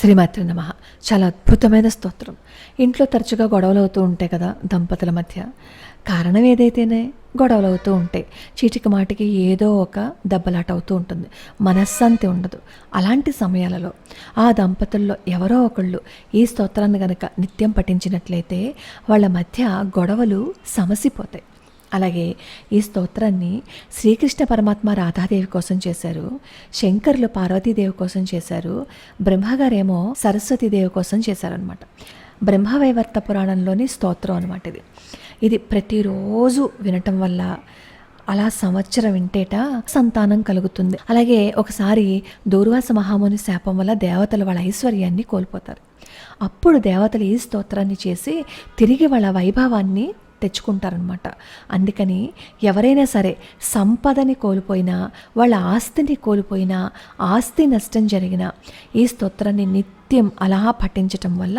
శ్రీమాత్రి నమః. చాలా అద్భుతమైన స్తోత్రం. ఇంట్లో తరచుగా గొడవలు అవుతూ ఉంటాయి కదా దంపతుల మధ్య. కారణం ఏదైతేనే గొడవలు అవుతూ ఉంటాయి. చీటికి మాటికి ఏదో ఒక దెబ్బలాట అవుతూ ఉంటుంది. మనశ్శాంతి ఉండదు. అలాంటి సమయాలలో ఆ దంపతుల్లో ఎవరో ఒకళ్ళు ఈ స్తోత్రాన్ని గనక నిత్యం పఠించినట్లయితే వాళ్ళ మధ్య గొడవలు సమసిపోతాయి. అలాగే ఈ స్తోత్రాన్ని శ్రీకృష్ణ పరమాత్మ రాధాదేవి కోసం చేశారు, శంకరులు పార్వతీదేవి కోసం చేశారు, బ్రహ్మగారేమో సరస్వతీదేవి కోసం చేశారనమాట. బ్రహ్మవైవర్త పురాణంలోని స్తోత్రం అనమాట ఇది. ఇది ప్రతిరోజు వినటం వల్ల అలా సంవత్సరం వింటేట సంతానం కలుగుతుంది. అలాగే ఒకసారి దూర్వాస మహాముని శాపం వల్ల దేవతలు వాళ్ళ ఐశ్వర్యాన్ని కోల్పోతారు. అప్పుడు దేవతలు ఈ స్తోత్రాన్ని చేసి తిరిగి వాళ్ళ వైభవాన్ని తెచ్చుకుంటారనమాట. అందుకని ఎవరైనా సరే సంపదని కోల్పోయినా, వాళ్ళ ఆస్తిని కోల్పోయినా, ఆస్తి నష్టం జరిగినా ఈ స్తోత్రాన్ని నిత్యం అలా పఠించటం వల్ల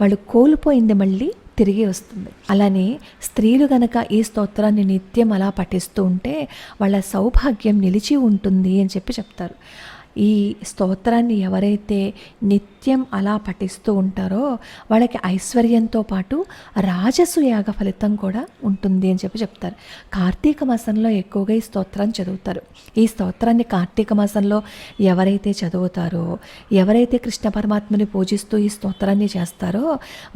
వాళ్ళు కోల్పోయింది మళ్ళీ తిరిగి వస్తుంది. అలానే స్త్రీలు గనక ఈ స్తోత్రాన్ని నిత్యం అలా పఠిస్తూ ఉంటే వాళ్ళ సౌభాగ్యం నిలిచి ఉంటుంది అని చెప్తారు. ఈ స్తోత్రాన్ని ఎవరైతే నిత్యం అలా పఠిస్తూ ఉంటారో వాళ్ళకి ఐశ్వర్యంతో పాటు రాజసు యాగ ఫలితం కూడా ఉంటుంది అని చెప్తారు. కార్తీక మాసంలో ఎక్కువగా ఈ స్తోత్రాన్ని చదువుతారు. ఈ స్తోత్రాన్ని కార్తీక మాసంలో ఎవరైతే చదువుతారో, ఎవరైతే కృష్ణ పరమాత్మని పూజిస్తూ ఈ స్తోత్రాన్ని చేస్తారో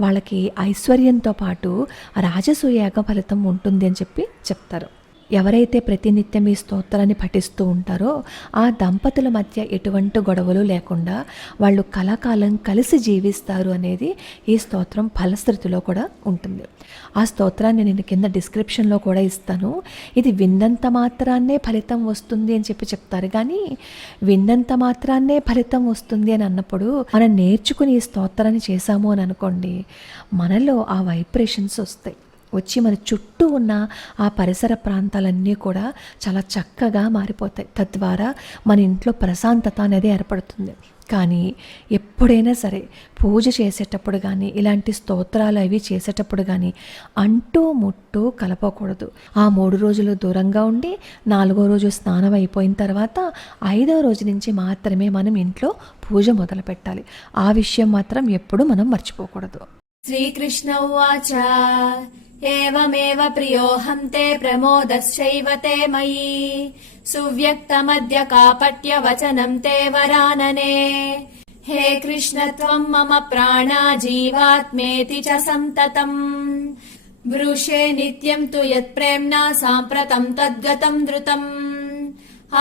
వాళ్ళకి ఐశ్వర్యంతో పాటు రాజసు యాగ ఫలితం ఉంటుంది అని చెప్తారు. ఎవరైతే ప్రతినిత్యం ఈ స్తోత్రాన్ని పఠిస్తూ ఉంటారో ఆ దంపతుల మధ్య ఎటువంటి గొడవలు లేకుండా వాళ్ళు కలకాలం కలిసి జీవిస్తారు అనేది ఈ స్తోత్రం ఫలశ్రుతిలో కూడా ఉంటుంది. ఆ స్తోత్రాన్ని నేను కింద డిస్క్రిప్షన్లో కూడా ఇస్తాను. ఇది విన్నంత మాత్రాన్నే ఫలితం వస్తుంది అని చెప్తారు. కానీ విన్నంత మాత్రాన్నే ఫలితం వస్తుంది అని అన్నప్పుడు మనం నేర్చుకుని ఈ స్తోత్రాన్ని చేశాము అని అనుకోండి, మనలో ఆ వైబ్రేషన్స్ వచ్చి మన చుట్టూ ఉన్న ఆ పరిసర ప్రాంతాలన్నీ కూడా చాలా చక్కగా మారిపోతాయి. తద్వారా మన ఇంట్లో ప్రశాంతత అనేది ఏర్పడుతుంది. కానీ ఎప్పుడైనా సరే పూజ చేసేటప్పుడు కానీ, ఇలాంటి స్తోత్రాలు అవి చేసేటప్పుడు కానీ అంటూ ముట్టు కలపకూడదు. ఆ 3 రోజులు దూరంగా ఉండి 4వ రోజు స్నానం అయిపోయిన తర్వాత 5వ రోజు నుంచి మాత్రమే మనం ఇంట్లో పూజ మొదలు పెట్టాలి. ఆ విషయం మాత్రం ఎప్పుడూ మనం మర్చిపోకూడదు. శ్రీకృష్ణ ఉవాచ ఏవమేవ ప్రియోహం తే ప్రమోదశ్చైవ తే మయి సువ్యక్తమద్య కాపట్య వచనం తే వరాననే హే కృష్ణ త్వం మమ ప్రాణా జీవాత్మేతి చ సంతతం బ్రూషే నిత్యం తు యత్ ప్రేమ్నా సాంప్రతం తద్గతం ధృతం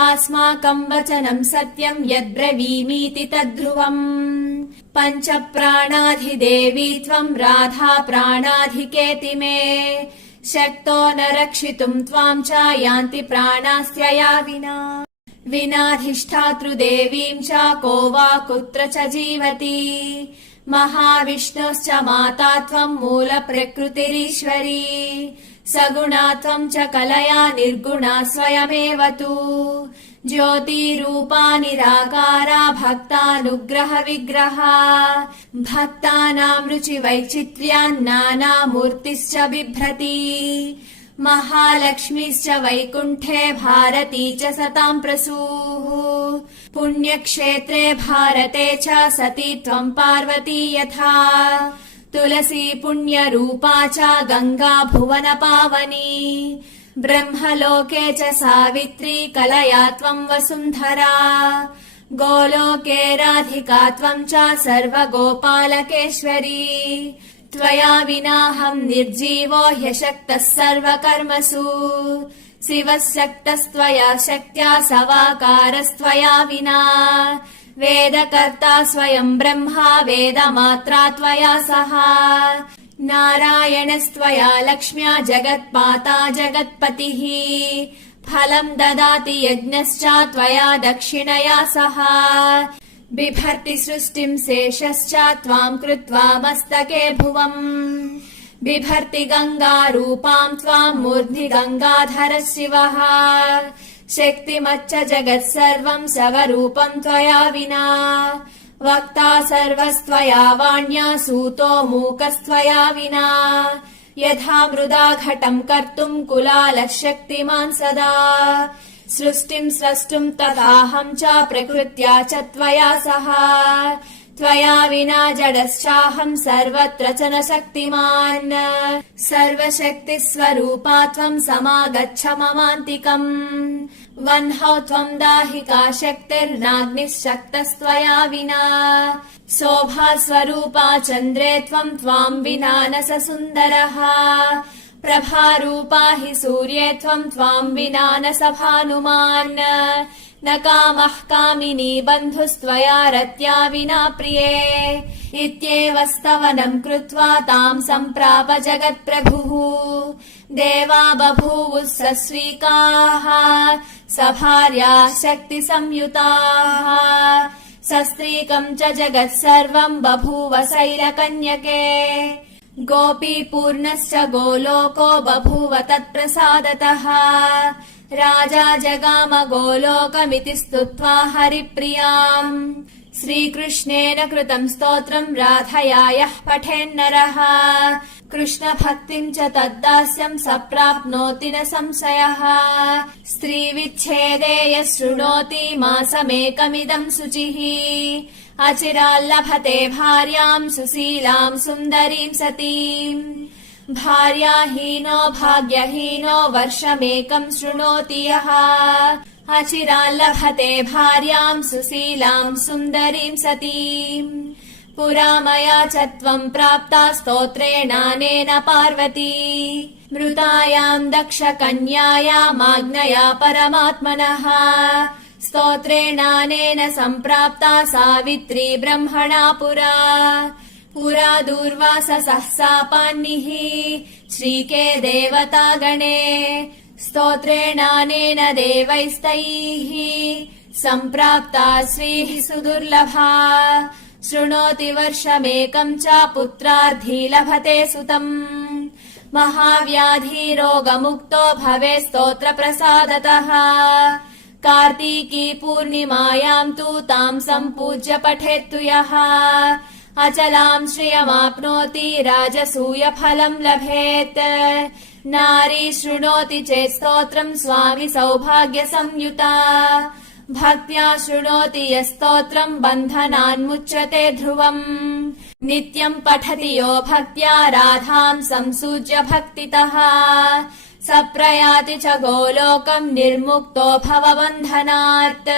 ఆస్మాకం వచనం సత్యం యద్బ్రవీమీతి తద్ధ్రువం పంచ ప్రాణాధిదేవీ త్వం రాధా ప్రాణాధికేతి మే శక్తో న రక్షితుం త్వాం చ యాంతి ప్రాణాస్త్యయా వినాధిష్ఠాతృదేవీం చ కో వా కుత్ర చ జీవతి మహావిష్ణుశ్చ మాతా త్వం మూల ప్రకృతిరీశ్వరీ సగుణా త్వం చ కలయా నిర్గుణా స్వయమేవ తు జ్యోతిరూపా నిరాకారా భక్తానుగ్రహ విగ్రహ భక్తానాం రుచి వైచిత్ర్యాన్ నానామూర్తిశ్చ బిభ్రతి మహాలక్ష్మిశ్చ వైకుంఠే భారతీ చ సతాం ప్రసూః పుణ్యక్షేత్రే భారతే చ సతీ త్వం పార్వతీ యథా తులసీ పుణ్యరూపా చ గంగా భువన పావనీ బ్రహ్మలోకే చ సావిత్రీ కలయా త్వం వసుంధరా గోలోకే రాధికా త్వం చ సర్వగోపాలకేశ్వరీ త్వయా వినాహం నిర్జీవో హ్యశక్తః సర్వకర్మసు శివః శక్తస్త్వయా శక్త్యా సవాకారస్త్వయా వినా వేదకర్తా స్వయం బ్రహ్మా వేదమాత్రా త్వయా సహ నారాయణస్త్వయా లక్ష్మ్యా జగత్మాతా జగత్పతిః ఫలం దదాతి యజ్ఞశ్చ త్వయా దక్షిణయా సహ బిభర్తి సృష్టిం శేషశ్చ త్వాం కృత్వా మస్తకే భువం బిభర్తి గంగా రూపాం త్వాం మూర్ధ్ని గంగాధర శివః శక్తిమచ్చ జగత్ సర్వం సవరూపం త్వయా వినా వక్తా సర్వస్త్వయా వాణ్యా సూతో మూకస్త్వయా వినా యథా మృదా ఘటం కర్తుం కులాలః శక్తిమాన్ సదా సృష్టిం స్రష్టుం తథాహం చ ప్రకృత్యా చ త్వయా సహ त्वया विना जडश्चाहम् सर्वत्र च न शक्तिमान् सर्वशक्तिस्वरूपा त्वम् समागच्छ ममान्तिकम् वह्नौ त्वम् दाहिका शक्तिर्नाग्निश्शक्तस्त्वया विना शोभास्वरूपा चन्द्रे त्वम् त्वाम् विना न स सुन्दरः प्रभारूपा हि सूर्ये त्वम् त्वाम् विना न स भानुमान् न कामः कामिनी बन्धुस्त्वया रत्या विना प्रिये इत्येव स्तवनम् कृत्वा ताम् सम्प्राप जगत्प्रभुः देवा बभूवुः सस्वीकाः स भार्याः शक्तिसंयुताः सस्त्रीकम् च जगत् सर्वम् बभूव शैलकन्यके गोपीपूर्णश्च गोलोको बभूव तत्प्रसादतः राजा जगाम गोलोकमिति स्तुत्वा हरिप्रियाम् श्रीकृष्णेन कृतम् स्तोत्रम् राधया यः पठेन्नरः कृष्णभक्तिम् च तद्दास्यम् स प्राप्नोति न संशयः स्त्रीविच्छेदे यः शृणोति मासमेकमिदम् शुचिः अचिराल्लभते भार्याम् सुशीलाम् सुन्दरीम् सतीम् भार्याहीनो भाग्यहीनो वर्षमेकम् शृणोति यः अचिराल्लभते भार्याम् सुशीलाम् सुन्दरीम् सतीम् पुरा मया च त्वम् प्राप्ता स्तोत्रेणानेन पार्वती मृतायाम् दक्षकन्यायामाज्ञया परमात्मनः स्तोत्रेणानेन सम्प्राप्ता सावित्री ब्रह्मणा पुरा दूर्वाससः सापान्निः श्रीके देवतागणे स्तोत्रेणानेन देवैस्तैः सम्प्राप्ता श्रीः सुदुर्लभा शृणोति वर्षमेकम् च पुत्रार्थी लभते सुतम् महाव्याधिरोगमुक्तो भवे स्तोत्रप्रसादतः कार्तीकी पूर्णिमायाम् तु ताम् सम्पूज्य पठेत्तु यः अचलाम् श्रियमाप्नोति राजसूयफलम् लभेत् नारी शृणोति चेत् स्तोत्रम् स्वामि सौभाग्यसंयुता भक्त्या शृणोति यस्तोत्रम् बन्धनान्मुच्यते ध्रुवम् नित्यम् पठति यो भक्त्या राधाम् संसूज्य भक्तितः स प्रयाति च गोलोकम् निर्मुक्तो भवबन्धनात्।